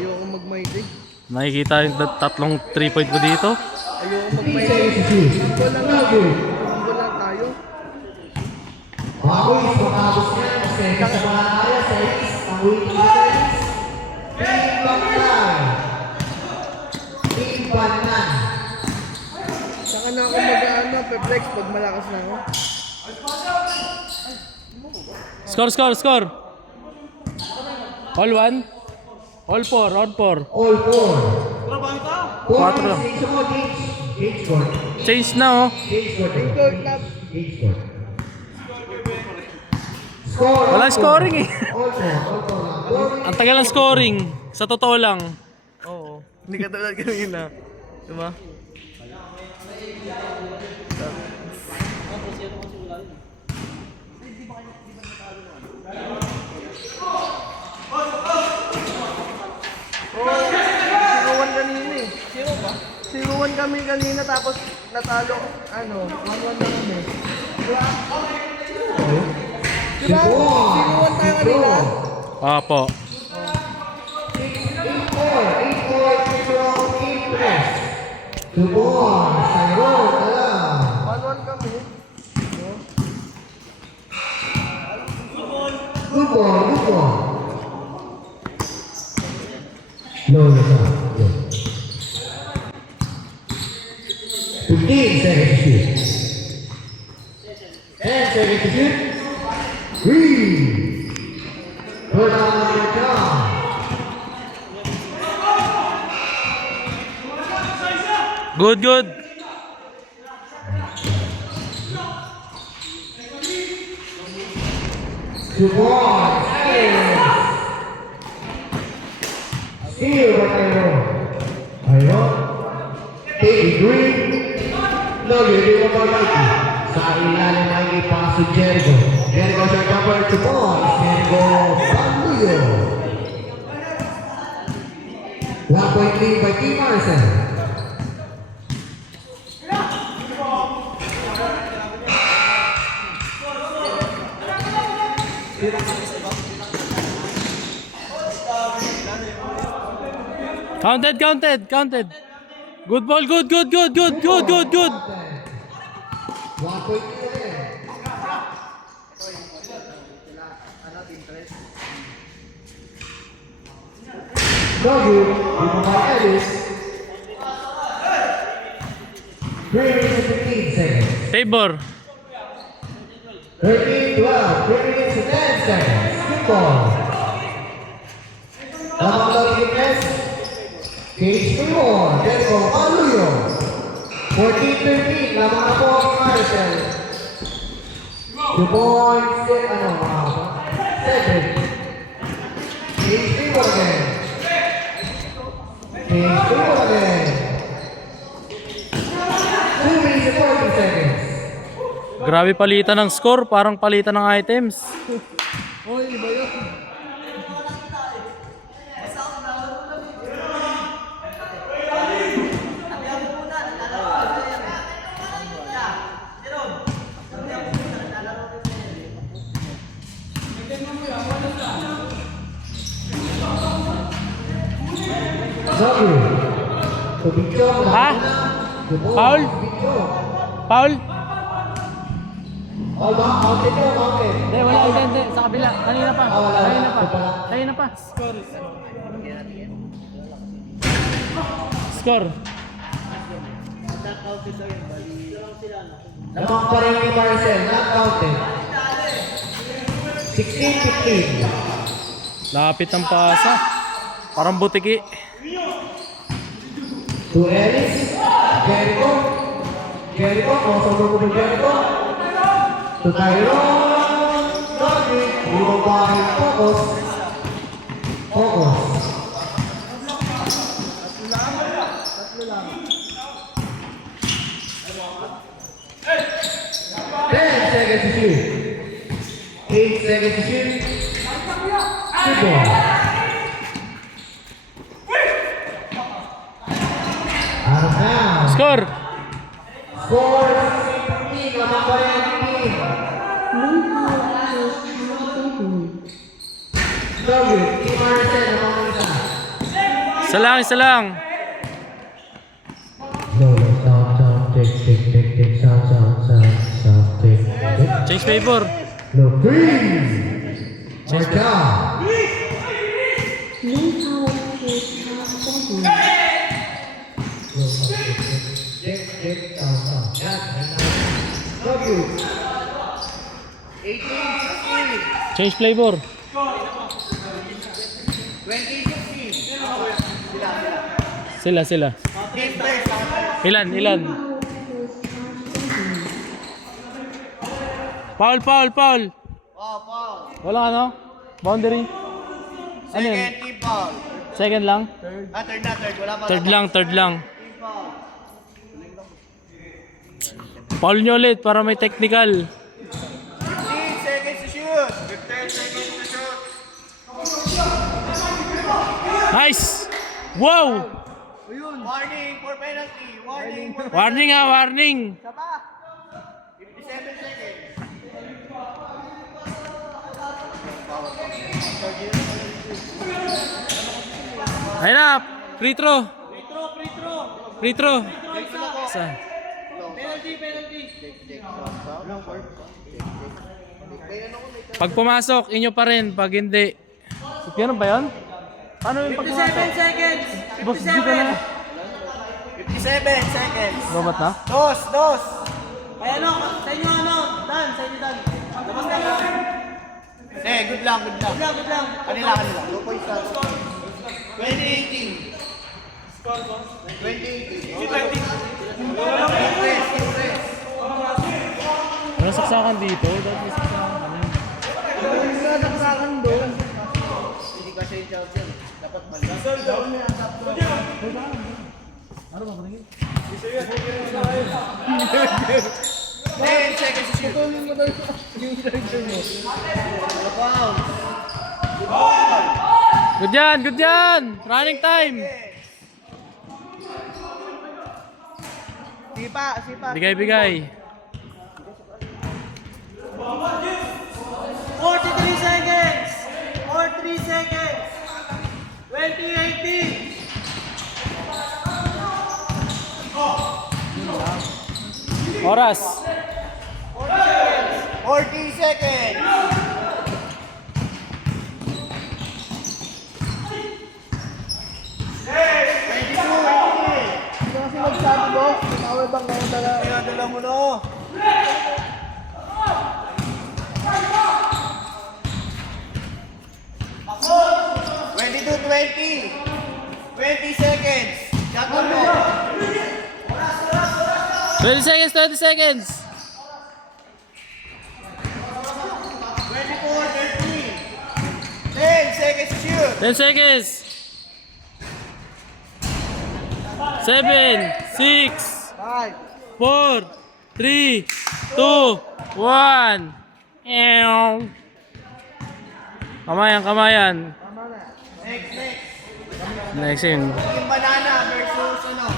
Ayoko mag-mighty. Nakikita yung tatlong 3 point mo dito. Ayoko mag-mighty. Ito lang tayo. Ito lang tayo. Bago yung pagkabos niya, kasi sa mga kaya sa is, ang waiting guys, Team Bangkay, Team Banan. Saka na ako mag-ano, perplex pag malakas na ako. Score. All 1. All 4. All four. Quatro lang. Gauge score. Change na oh. Gauge score. Gold club. Gauge score. Score. Walang scoring eh. All four. Ang tagal ng scoring. Sa totoo lang. Oo. Hindi ka tulad kanina. Diba? Sinuwan kanina eh. Sino ba? Sinuwan kami kanina tapos natalo. Ano? 1-1 na kami. Diba? Diba? Sinuwan tayo kanina. Apo. 8-4, Tubon, Sayro, tala. 1-1 kami. Good ball. No, yes, sir. Yes. 15 seconds to shoot. 10 seconds to shoot. 3. Put on your job. Good. Tubon, Steal by Ayro. Take green. Lagi di bawah lagi. Sa ilalim lagi pasok Jericho. Jericho sa cover to ball. Jericho Panguyo. 1 point lead by Team Marcel. Counted. Good ball, good. 1 point lead ulit. Lagi di bawah Ellis. 3 minutes and 15 seconds. Favor. 13-12, 3 minutes and 10 seconds. Good ball. Lamang lagi press. Cage to more. Jericho Paluyo. 14-13, lamang na po ang Marcel. 2 points, 7. Cage to more again. Cage to more again. 2 minutes and 14 seconds. Grabe palitan ng score, parang palitan ng items. Oy, iba yun. Sabi. Ha? Foul? Foul? Oh, mounted ka, mounted. Hindi, wala. Hindi. Sa kabila. Kanina pa. Score. Lamang pa rin ni Marcel, not counted. 16-15. Lapit ng pasa. Parang butiki. To Ellis, Jericho. Kung sa grupo ni Jericho. To Tyrone, Lagi, Iwang Bahay, Focus. 10 seconds to shoot. 8 seconds to shoot. Good ball. Out of bounds. Score. Score 16, lamang pa rin ang team. Love you. Team Marcel, lamang isa. Isa lang, isa lang. No, sound, tick, sound, tick. Change favor. No, green. Marka. Tick, sound. Yan. Good. 18, Change flavor. 20, 15. Sila. Ilan? Foul. Oh, foul. Wala ano? Boundary. Ano yun? Second, team foul. Second lang? Third na. Wala pa. Third lang. Team foul. Foul nyo ulit para may technical. 15 seconds to shoot. 15 seconds to shoot. Nice! Wow! Warning for penalty. Warning. Isa pa. 57 seconds. Ayun na! Free throw. Saan? Penalty. Pag pumasok, inyo pa rin. Pag hindi. Yan ba yun? Paano yung pag pumasok? 57 seconds. Boss, di ka na. 57 seconds. Babat na? Dos. Ay ano, sa inyo Dan. Tapos na lang. Good lang. Kanila. 2 points na. 2018. 2018. Impress. Walang saksakan dito. Dapat may saksakan. Nagsakan doon. Hindi kasi yung champion. Dapat balik. Ano ba patingin? 10 seconds to shoot. Good yan! Running time! Sipa. Bigay. 43 seconds. 2018. Oras. 40 seconds. Kasi magsabi mo, tawag bang ngayon dala? Kaya dala mo no. Twenty-two, 20 seconds. Shot on mo. 20 seconds. 24, 13. 10 seconds to shoot. 10 seconds. 7, 6, 5. 4, 3, 2, 1. Ew. Kamayan. Tama na. Next. Next yun. Yung banana versus ano?